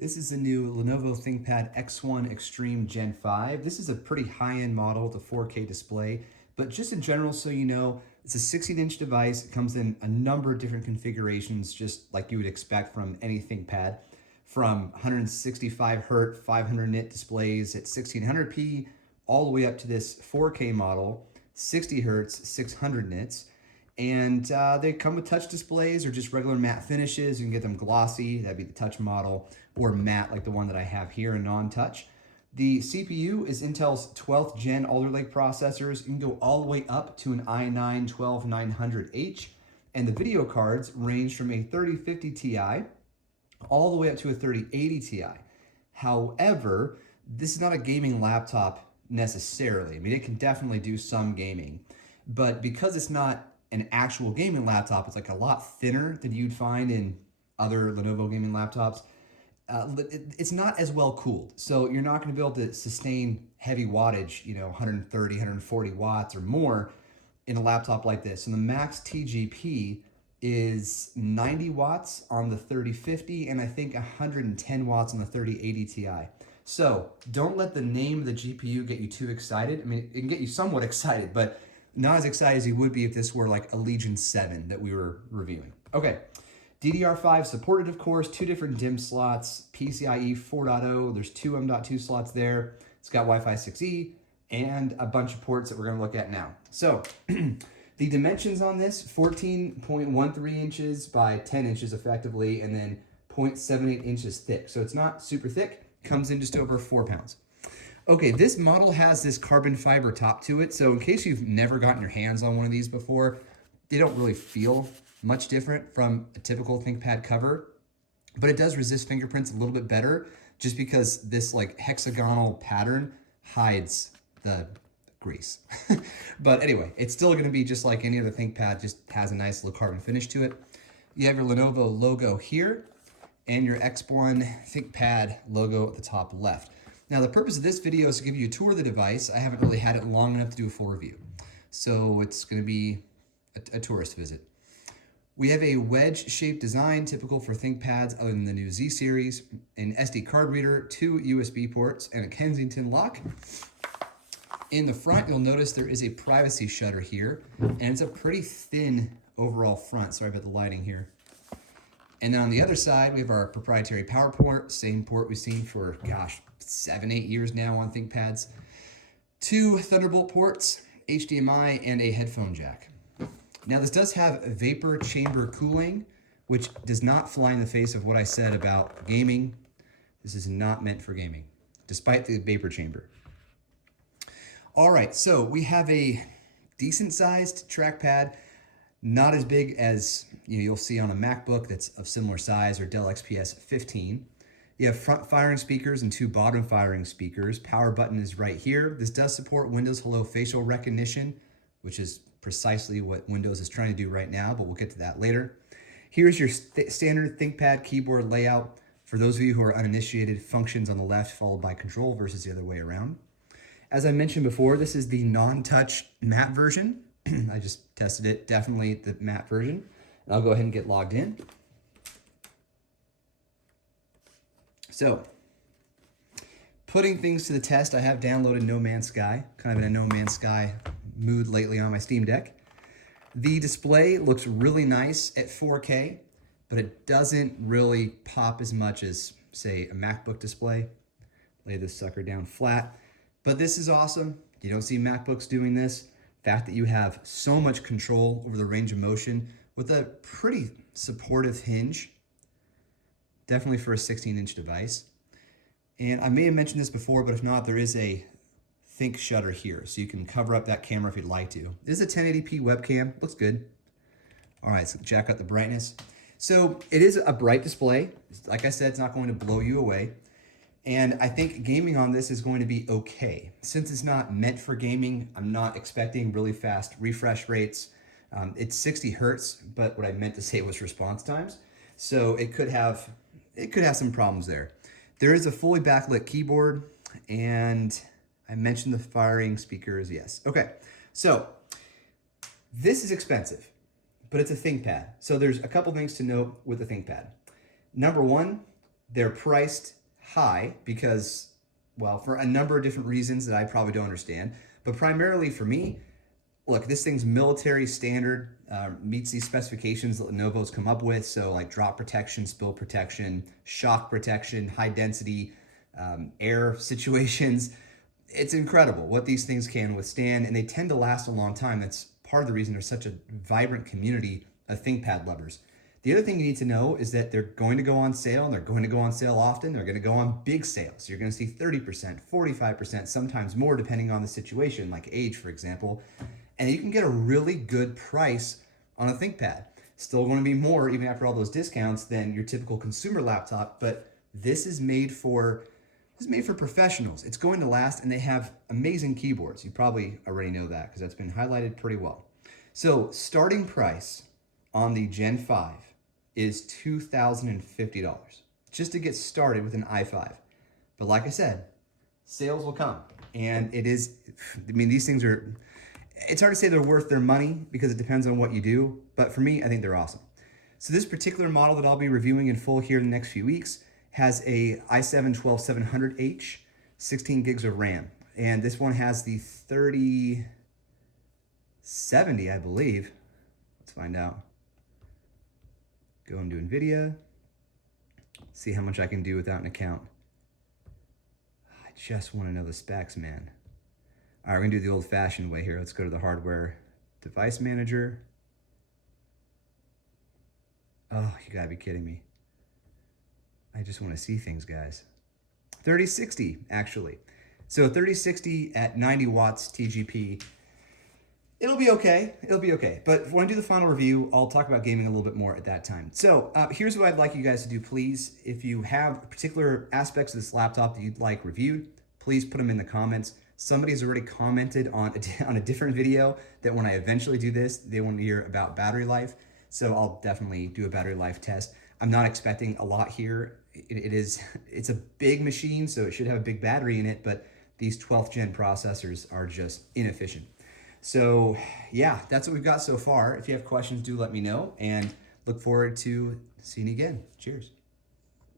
This is the new Lenovo ThinkPad X1 Extreme Gen 5. This is a pretty high-end model with a 4K display, but just in general, so you know, it's a 16-inch device. It comes in a number of different configurations, just like you would expect from any ThinkPad, from 165 Hz, 500 nit displays at 1600p, all the way up to this 4K model, 60 Hz, 600 nits. And they come with touch displays or just regular matte finishes. You can get them glossy, that'd be the touch model, or matte like the one that I have here in non-touch. The CPU is Intel's 12th gen Alder Lake processors. You can go all the way up to an i9-12900H. And the video cards range from a 3050 Ti all the way up to a 3080 Ti. However, this is not a gaming laptop necessarily. I mean, it can definitely do some gaming, but because it's not an actual gaming laptop, it's like a lot thinner than you'd find in other Lenovo gaming laptops. It's not as well cooled. So you're not going to be able to sustain heavy wattage, 130, 140 watts or more in a laptop like this. And the max TGP is 90 watts on the 3050 and I think 110 watts on the 3080 Ti. So don't let the name of the GPU get you too excited. I mean, it can get you somewhat excited, but not as excited as you would be if this were like a Legion 7 that we were reviewing. Okay, DDR5 supported, of course, 2 different DIMM slots, PCIe 4.0, there's 2 M.2 slots there. It's got Wi-Fi 6E and a bunch of ports that we're gonna look at now. So the dimensions on this, 14.13 inches by 10 inches effectively, and then 0.78 inches thick. So it's not super thick, comes in just over 4 pounds. Okay, this model has this carbon fiber top to it, so in case you've never gotten your hands on one of these before, they don't really feel much different from a typical ThinkPad cover, but it does resist fingerprints a little bit better just because this like hexagonal pattern hides the grease. But anyway, it's still gonna be just like any other ThinkPad, just has a nice little carbon finish to it. You have your Lenovo logo here and your X1 ThinkPad logo at the top left. Now, the purpose of this video is to give you a tour of the device. I haven't really had it long enough to do a full review, so it's going to be a tourist visit. We have a wedge-shaped design typical for ThinkPads other than the new Z series, an SD card reader, 2 USB ports, and a Kensington lock. In the front, you'll notice there is a privacy shutter here, and it's a pretty thin overall front. Sorry about the lighting here. And then on the other side, we have our proprietary power port, same port we've seen for, 7-8 years now on ThinkPads. 2 Thunderbolt ports, HDMI, and a headphone jack. Now this does have vapor chamber cooling, which does not fly in the face of what I said about gaming. This is not meant for gaming, despite the vapor chamber. All right, so we have a decent sized trackpad, not as big as you'll see on a MacBook that's of similar size or Dell XPS 15. You have front firing speakers and 2 bottom firing speakers. Power button is right here. This does support Windows Hello facial recognition, which is precisely what Windows is trying to do right now, but we'll get to that later. Here's your standard ThinkPad keyboard layout. For those of you who are uninitiated, functions on the left followed by control versus the other way around. As I mentioned before, this is the non-touch matte version. I just tested it, definitely the matte version. And I'll go ahead and get logged in. So, putting things to the test, I have downloaded No Man's Sky, kind of in a No Man's Sky mood lately on my Steam Deck. The display looks really nice at 4K, but it doesn't really pop as much as, say, a MacBook display. Lay this sucker down flat. But this is awesome. You don't see MacBooks doing this. The fact that you have so much control over the range of motion with a pretty supportive hinge, definitely for a 16-inch device. And I may have mentioned this before, but if not, there is a Think shutter here, so you can cover up that camera if you'd like to. This is a 1080p webcam, looks good. All right, so jack up the brightness. So it is a bright display. Like I said, it's not going to blow you away. And I think gaming on this is going to be okay. Since it's not meant for gaming, I'm not expecting really fast refresh rates. It's 60 Hertz, but what I meant to say was response times. So it could have some problems there. There is a fully backlit keyboard, and I mentioned the firing speakers, yes. Okay, so this is expensive, but it's a ThinkPad. So there's a couple things to note with the ThinkPad. Number one, They're priced high because, well, for a number of different reasons that I probably don't understand. But primarily for me, look, this thing's military standard, meets these specifications that Lenovo's come up with. So like drop protection, spill protection, shock protection, high density, air situations. It's incredible what these things can withstand, and they tend to last a long time. That's part of the reason there's such a vibrant community of ThinkPad lovers. The other thing you need to know is that they're going to go on sale, and they're going to go on sale often. They're going to go on big sales. You're going to see 30%, 45%, sometimes more depending on the situation, like age, for example. And you can get a really good price on a ThinkPad. Still going to be more, even after all those discounts, than your typical consumer laptop, but this is made for professionals. It's going to last, and they have amazing keyboards. You probably already know that because that's been highlighted pretty well. So starting price on the Gen 5 is $2,050 just to get started with an i5. But like I said, sales will come. And these things are, it's hard to say they're worth their money because it depends on what you do. But for me, I think they're awesome. So this particular model that I'll be reviewing in full here in the next few weeks has a i7-12700H, 16 gigs of RAM. And this one has the 3070, I believe. Let's find out. Go into NVIDIA. See how much I can do without an account. I just want to know the specs, man. All right, we're going to do the old-fashioned way here. Let's go to the hardware device manager. Oh, you gotta be kidding me. I just want to see things, guys. 3060, actually. So 3060 at 90 watts TGP. It'll be okay. It'll be okay. But when I do the final review, I'll talk about gaming a little bit more at that time. So here's what I'd like you guys to do, please. If you have particular aspects of this laptop that you'd like reviewed, please put them in the comments. Somebody's already commented on a different video that when I eventually do this, they want to hear about battery life. So I'll definitely do a battery life test. I'm not expecting a lot here. It's a big machine, so it should have a big battery in it, but these 12th gen processors are just inefficient. So yeah, that's what we've got so far. If you have questions, do let me know, and look forward to seeing you again. Cheers.